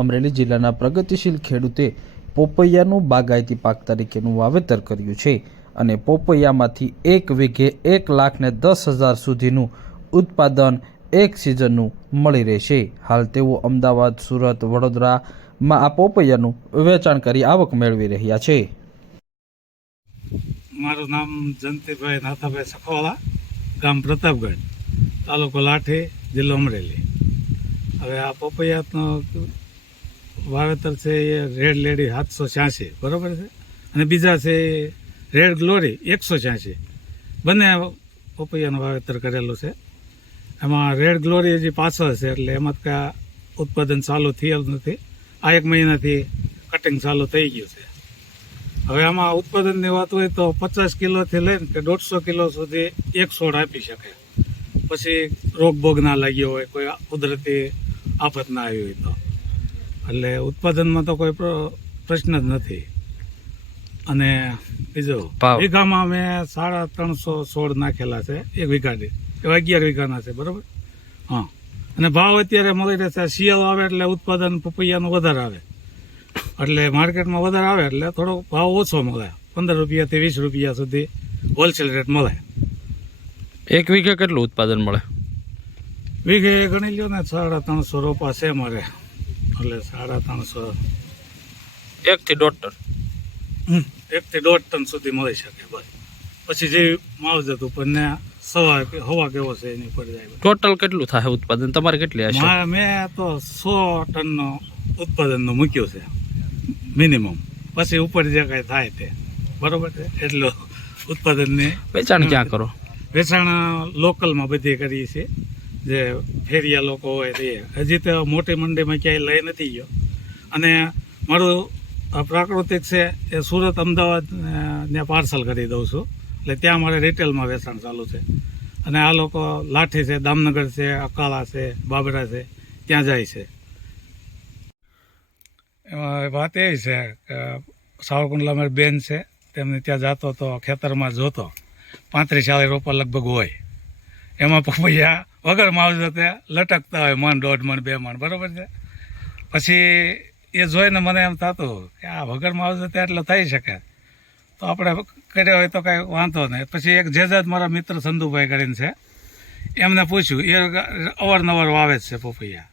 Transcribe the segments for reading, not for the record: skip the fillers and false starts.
અમરેલી જિલ્લાના પ્રગતિશીલ ખેડૂતે પોપૈયાનું બાગાયતી પાક તરીકેનું વાવેતર કર્યું છે અને પોપૈયામાંથી એક વીઘે 1,10,000 સુધીનું ઉત્પાદન એક સિઝનનું મળી રહેશે। હાલ તેઓ અમદાવાદ, સુરત, વડોદરામાં આ પોપૈયાનું વેચાણ કરી આવક મેળવી રહ્યા છે। મારું નામ જયંતિભાઈ નાથાભાઈ સખવાલા, ગામ પ્રતાપગઢ, તાલુકો લાઠી, જિલ્લો અમરેલી। હવે આ પોપૈયાનું વાવેતર છે એ રેડ લેડી 786 બરાબર છે, અને બીજા છે રેડ ગ્લોરી 186, બંને પોપૈયાનું વાવેતર કરેલું છે। એમાં રેડ ગ્લોરી હજી પાછળ છે, એટલે એમાં કાંઈ ઉત્પાદન ચાલુ થયેલું નથી। આ 1 મહિનાથી કટિંગ ચાલુ થઈ ગયું છે। હવે આમાં ઉત્પાદનની વાત હોય તો 50 કિલોથી લઈને કે 150 કિલો સુધી એક છોડ આપી શકે, પછી રોગ બોગ ના લાગ્યો હોય, કોઈ કુદરતી આફત ના આવી હોય તો, એટલે ઉત્પાદનમાં તો કોઈ પ્રશ્ન જ નથી। અને બીજો વીઘામાં મેં 350 છોડ નાખેલા છે, 1 વીઘા દીઠ, એવા 11 વીઘાના છે બરાબર। હા, અને ભાવ અત્યારે મળી રહેશે। શિયાળો આવે એટલે ઉત્પાદન પપૈયાનું વધારે આવે, એટલે માર્કેટમાં વધારે આવે એટલે થોડો ભાવ ઓછો મળે, 15 રૂપિયાથી 20 રૂપિયા સુધી હોલસેલ રેટ મળે। 1 વીઘે કેટલું ઉત્પાદન મળે? વીઘે ગણી લ્યો ને 350 રોપા છે મારે, એટલે 350, 1 થી 1.5 ટન, 1 થી 1.5 ટન સુધી મળી શકે। બસ પછી જે માવજત ઉપર ને હવા કેવો છે એની ઉપર જાય। ટોટલ કેટલું થાય ઉત્પાદન તમારે? કેટલી હશે? મેં તો 100 ટનનો ઉત્પાદનનું મૂક્યું છે મિનિમમ, પછી ઉપર જે કાંઈ થાય તે બરોબર છે। એટલું ઉત્પાદનની વેચાણ ક્યાં કરો? વેચાણ લોકલમાં બધી કરીએ છીએ, જે ફેરિયા લોકો હોય તે। હજી તો મોટી મંડીમાં ક્યાંય લઈ નથી ગયો, અને મારું પ્રાકૃતિક છે એ સુરત, અમદાવાદ ને પાર્સલ કરી દઉં છું, એટલે ત્યાં મારે રિટેલમાં વેચાણ ચાલુ છે। અને આ લોકો લાઠી છે, દામનગર છે, અકાળા છે, બાબરા છે, ત્યાં જાય છે। એમાં વાત એવી છે કે સાવરકુંડલા મારી બેન છે, તેમને ત્યાં જતો તો ખેતરમાં જોતો 35-40 રોપા લગભગ હોય, એમાં પપૈયા વગર માવજતે લટકતા હોય, 1 1.5 મણ 2 મણ બરાબર છે। પછી એ જોઈને મને એમ થતું કે આ વગર માવજતે એટલે થઈ શકે, તો આપણે કર્યો હોય તો કાંઈ વાંધો નહીં। પછી એક જેજાદ મારા મિત્ર સંધુભાઈ કરીને છે, એમને પૂછ્યું, એ અવારનવાર વાવે છે પપૈયા,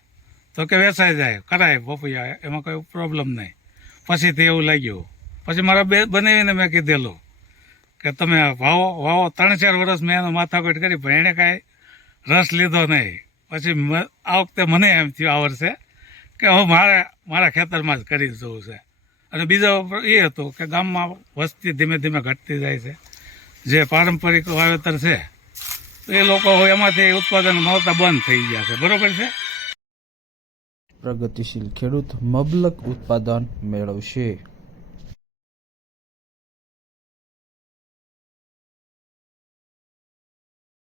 તો કે વેચાઈ જાય, કરાય પપૈયા, એમાં કોઈ પ્રોબ્લેમ નહીં। પછીથી એવું લાગ્યું, પછી મારા બનાવીને મેં કીધેલું કે તમે વાવો 3-4 વર્ષ મેં એનો માથાકૂટ કરી, પણ એણે કાંઈ રસ લીધો નહીં। પછી આ વખતે મને એમ થયું આ વર્ષે કે હું મારા ખેતરમાં જ કરી જવું છે। અને બીજો એ હતું કે ગામમાં વસ્તી ધીમે ધીમે ઘટતી જાય છે, જે પારંપરિક વાવેતર છે એ લોકો એમાંથી ઉત્પાદન મળતા બંધ થઈ ગયા છે બરોબર છે। પ્રગતિશીલ ખેડૂત મબલક ઉત્પાદન મેળવશે।